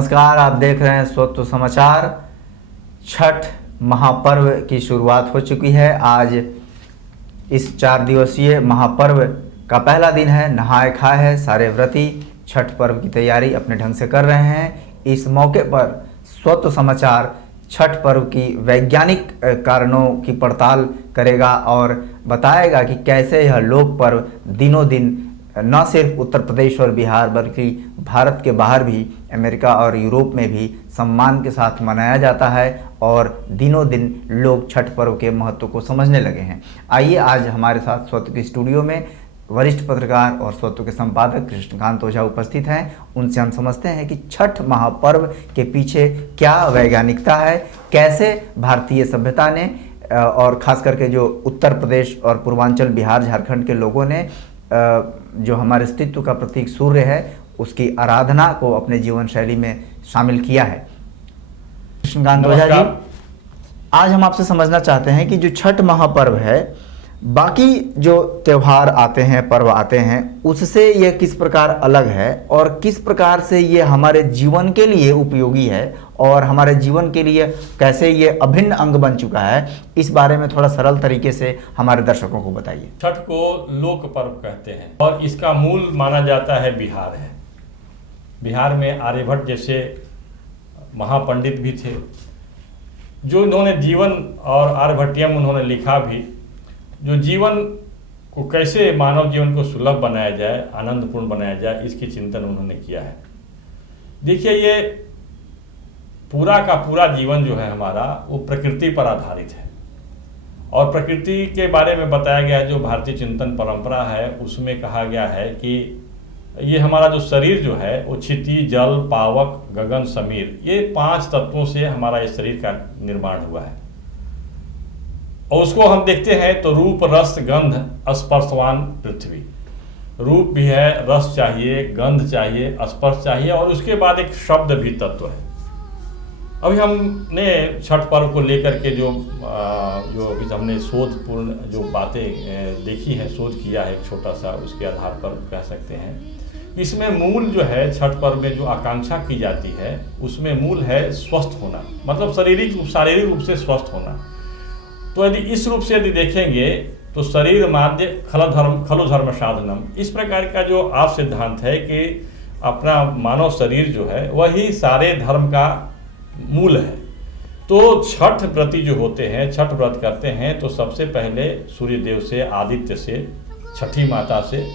नमस्कार, आप देख रहे हैं स्वत्व समाचार। छठ महापर्व की शुरुआत हो चुकी है। आज इस 4 दिवसीय महापर्व का पहला दिन है। नहाए खाए है सारे व्रती छठ पर्व की तैयारी अपने ढंग से कर रहे हैं। इस मौके पर स्वत्व समाचार छठ पर्व की वैज्ञानिक कारणों की पड़ताल करेगा और बताएगा कि कैसे यह लोक पर्व दिनों दिन न सिर्फ उत्तर प्रदेश और बिहार बल्कि भारत के बाहर भी, अमेरिका और यूरोप में भी सम्मान के साथ मनाया जाता है और दिनों दिन लोग छठ पर्व के महत्व को समझने लगे हैं। आइए, आज हमारे साथ स्वत्व के स्टूडियो में वरिष्ठ पत्रकार और स्वत्व के संपादक कृष्णकांत ओझा उपस्थित हैं। उनसे हम समझते हैं कि छठ महापर्व के पीछे क्या वैज्ञानिकता है, कैसे भारतीय सभ्यता ने और खास करके जो उत्तर प्रदेश और पूर्वांचल बिहार झारखंड के लोगों ने जो हमारे अस्तित्व का प्रतीक सूर्य है उसकी आराधना को अपने जीवन शैली में शामिल किया है। कृष्णकांत ओझा जी, आज हम आपसे समझना चाहते हैं कि जो छठ महापर्व है, बाकी जो त्यौहार आते हैं, पर्व आते हैं, उससे ये किस प्रकार अलग है और किस प्रकार से ये हमारे जीवन के लिए उपयोगी है और हमारे जीवन के लिए कैसे ये अभिन्न अंग बन चुका है, इस बारे में थोड़ा सरल तरीके से हमारे दर्शकों को बताइए। छठ को लोक पर्व कहते हैं और इसका मूल माना जाता है बिहार है। बिहार में आर्यभट्ट जैसे महापंडित भी थे, जो इन्होंने जीवन और आर्यभट्टियम उन्होंने लिखा भी, जो जीवन को कैसे मानव जीवन को सुलभ बनाया जाए, आनंदपूर्ण बनाया जाए, इसकी चिंतन उन्होंने किया है। देखिए, ये पूरा का पूरा जीवन जो है हमारा, वो प्रकृति पर आधारित है और प्रकृति के बारे में बताया गया है। जो भारतीय चिंतन परंपरा है उसमें कहा गया है कि ये हमारा जो शरीर जो है वो क्षिति, जल, पावक, गगन, समीर, ये 5 तत्वों से हमारा इस शरीर का निर्माण हुआ है। और उसको हम देखते हैं तो रूप, रस, गंध, स्पर्शवान पृथ्वी। रूप भी है, रस चाहिए, गंध चाहिए, स्पर्श चाहिए और उसके बाद एक शब्द भी तत्व है। अभी हमने छठ पर्व को लेकर के जो अभी हमने शोधपूर्ण जो बातें देखी हैं, शोध किया है एक छोटा सा, उसके आधार पर कह सकते हैं इसमें मूल जो है छठ पर्व में जो आकांक्षा की जाती है उसमें मूल है स्वस्थ होना, मतलब शारीरिक रूप से स्वस्थ होना। तो यदि इस रूप से यदि देखेंगे तो शरीर माध्य खलो धर्म साधनम, इस प्रकार का जो आप सिद्धांत है कि अपना मानव शरीर जो है वही सारे धर्म का मूल है। तो छठ व्रती जो होते हैं, छठ व्रत करते हैं, तो सबसे पहले सूर्य देव से, आदित्य से, छठी माता से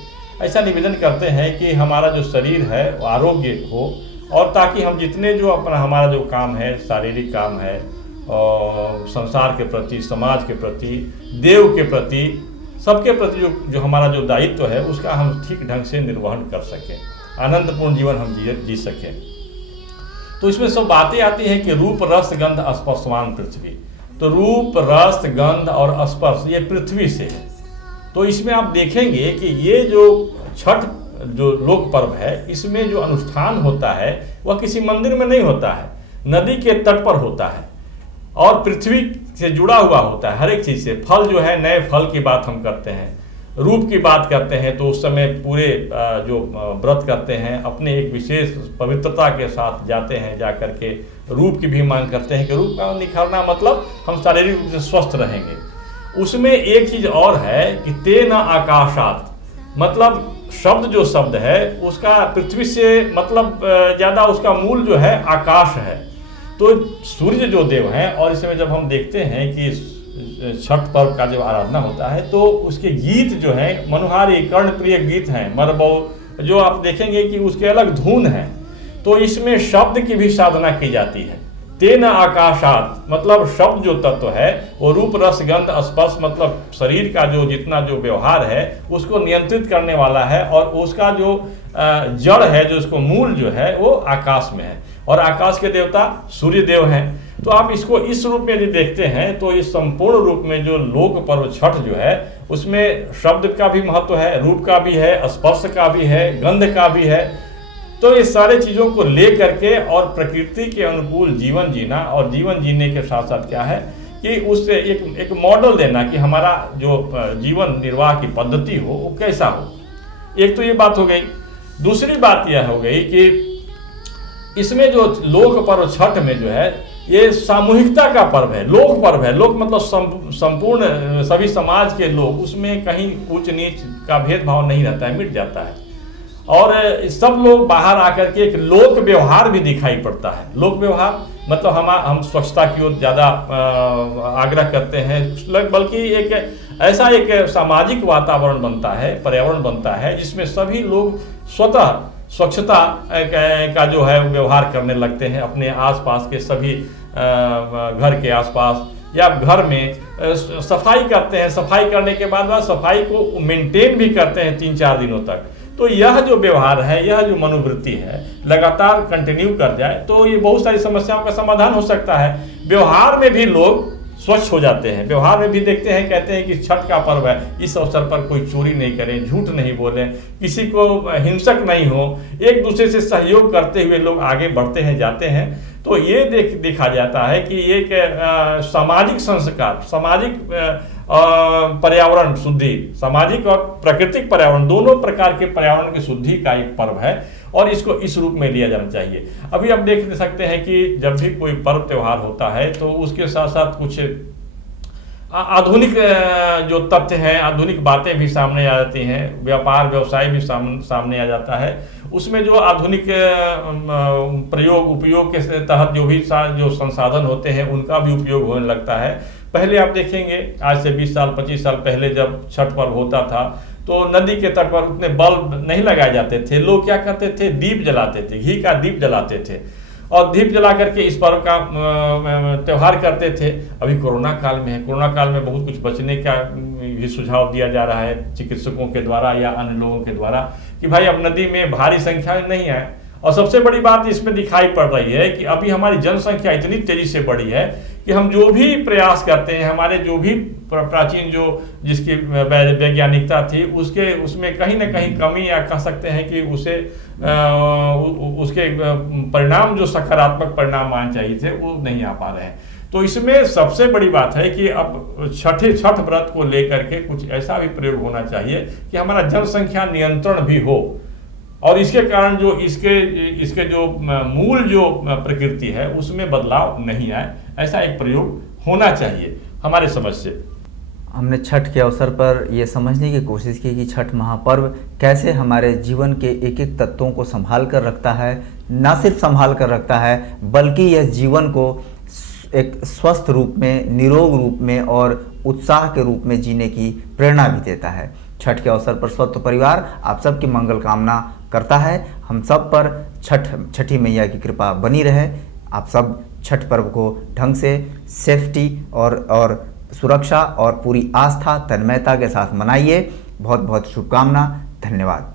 ऐसा निवेदन करते हैं कि हमारा जो शरीर है वो आरोग्य हो और ताकि हम जितने जो अपना हमारा जो काम है, शारीरिक काम है और संसार के प्रति, समाज के प्रति, देव के प्रति, सबके प्रति जो हमारा जो दायित्व है उसका हम ठीक ढंग से निर्वहन कर सकें, आनंदपूर्ण जीवन हम जी सकें। तो इसमें सब बातें आती हैं कि रूप, रस, गंध, स्पर्शवान पृथ्वी। तो रूप, रस, गंध और स्पर्श ये पृथ्वी से है। तो इसमें आप देखेंगे कि ये जो छठ जो लोक पर्व है, इसमें जो अनुष्ठान होता है वह किसी मंदिर में नहीं होता है, नदी के तट पर होता है और पृथ्वी से जुड़ा हुआ होता है हर एक चीज़ से। फल जो है, नए फल की बात हम करते हैं, रूप की बात करते हैं तो उस समय पूरे जो व्रत करते हैं अपने एक विशेष पवित्रता के साथ जाते हैं, जा कर के रूप की भी मांग करते हैं कि रूप का निखारना मतलब हम शारीरिक रूप से स्वस्थ रहेंगे। उसमें एक चीज़ और है कि तेन आकाशात, मतलब शब्द जो शब्द है उसका पृथ्वी से मतलब ज़्यादा उसका मूल जो है आकाश है। तो सूर्य जो देव हैं और इसमें जब हम देखते हैं कि छठ पर्व का जब आराधना होता है तो उसके गीत जो हैं मनोहारी कर्णप्रिय गीत हैं, मरबो, जो आप देखेंगे कि उसके अलग धुन है। तो इसमें शब्द की भी साधना की जाती है। तेन आकाशात मतलब शब्द जो तत्व है वो रूप, रस, गंध, स्पर्श मतलब शरीर का जो जितना जो व्यवहार है उसको नियंत्रित करने वाला है और उसका जो जड़ है, जो उसको मूल जो है वो आकाश में है और आकाश के देवता सूर्य देव हैं। तो आप इसको इस रूप में यदि देखते हैं तो इस संपूर्ण रूप में जो लोक पर्व छठ जो है उसमें शब्द का भी महत्व है, रूप का भी है, स्पर्श का भी है, गंध का भी है। तो इस सारे चीज़ों को ले करके और प्रकृति के अनुकूल जीवन जीना और जीवन जीने के साथ साथ क्या है कि उससे एक मॉडल देना कि हमारा जो जीवन निर्वाह की पद्धति हो वो कैसा हो। एक तो ये बात हो गई। दूसरी बात यह हो गई कि इसमें जो लोक पर्व छठ में जो है ये सामूहिकता का पर्व है, लोक पर्व है। लोक मतलब संपूर्ण सभी समाज के लोग, उसमें कहीं ऊंच नीच का भेदभाव नहीं रहता है, मिट जाता है। और सब लोग बाहर आकर के एक लोक व्यवहार भी दिखाई पड़ता है। लोक व्यवहार मतलब हम स्वच्छता की ओर ज़्यादा आग्रह करते हैं, बल्कि एक ऐसा एक सामाजिक वातावरण बनता है, पर्यावरण बनता है, जिसमें सभी लोग स्वतः स्वच्छता का जो है व्यवहार करने लगते हैं। अपने आसपास के सभी घर के आसपास या घर में सफाई करते हैं। सफाई करने के बाद सफाई को मेंटेन भी करते हैं 3-4 दिनों तक। तो यह जो व्यवहार है, यह जो मनोवृत्ति है, लगातार कंटिन्यू कर जाए तो ये बहुत सारी समस्याओं का समाधान हो सकता है। व्यवहार में भी लोग स्वच्छ हो जाते हैं। व्यवहार में भी देखते हैं, कहते हैं कि छठ का पर्व है, इस अवसर पर कोई चोरी नहीं करें, झूठ नहीं बोलें, किसी को हिंसक नहीं हो, एक दूसरे से सहयोग करते हुए लोग आगे बढ़ते हैं, जाते हैं। तो ये देखा जाता है कि एक सामाजिक संस्कार, सामाजिक पर्यावरण शुद्धि, सामाजिक और प्राकृतिक पर्यावरण, दोनों प्रकार के पर्यावरण की शुद्धि का एक पर्व है और इसको इस रूप में लिया जाना चाहिए। अभी आप देख सकते हैं कि जब भी कोई पर्व त्यौहार होता है तो उसके साथ साथ कुछ आधुनिक जो तथ्य हैं, आधुनिक बातें भी सामने आ जाती हैं, व्यापार व्यवसाय भी सामने आ जाता है। उसमें जो आधुनिक प्रयोग उपयोग के तहत जो संसाधन होते हैं उनका भी उपयोग होने लगता है। पहले आप देखेंगे आज से 20 साल 25 साल पहले जब छठ पर्व होता था तो नदी के तट पर उतने बल्ब नहीं लगाए जाते थे। लोग क्या करते थे, दीप जलाते थे, घी का दीप जलाते थे और दीप जला करके इस पर्व का त्यौहार करते थे। अभी कोरोना काल में है, कोरोना काल में बहुत कुछ बचने का भी सुझाव दिया जा रहा है चिकित्सकों के द्वारा या अन्य लोगों के द्वारा कि भाई अब नदी में भारी संख्या में नहीं आए। और सबसे बड़ी बात इसमें दिखाई पड़ रही है कि अभी हमारी जनसंख्या इतनी तेजी से बढ़ी है कि हम जो भी प्रयास करते हैं, हमारे जो भी प्राचीन जो जिसकी वैज्ञानिकता थी उसमें कहीं ना कहीं कमी, या कह सकते हैं कि उसके परिणाम जो सकारात्मक परिणाम आने चाहिए थे वो नहीं आ पा रहे हैं। तो इसमें सबसे बड़ी बात है कि अब छठ व्रत को लेकर के कुछ ऐसा भी प्रयोग होना चाहिए कि हमारा जनसंख्या नियंत्रण भी हो और इसके कारण जो इसके जो मूल जो प्रकृति है उसमें बदलाव नहीं आए, ऐसा एक प्रयोग होना चाहिए हमारे समझ से। हमने छठ के अवसर पर यह समझने की कोशिश की कि छठ महापर्व कैसे हमारे जीवन के एक एक तत्वों को संभाल कर रखता है, न सिर्फ संभाल कर रखता है बल्कि यह जीवन को एक स्वस्थ रूप में, निरोग रूप में और उत्साह के रूप में जीने की प्रेरणा भी देता है। छठ के अवसर पर स्वत्व परिवार आप सबकी मंगल कामना करता है। हम सब पर छठी मैया की कृपा बनी रहे। आप सब छठ पर्व को ढंग से सेफ्टी और सुरक्षा और पूरी आस्था तन्मयता के साथ मनाइए। बहुत बहुत शुभकामना। धन्यवाद।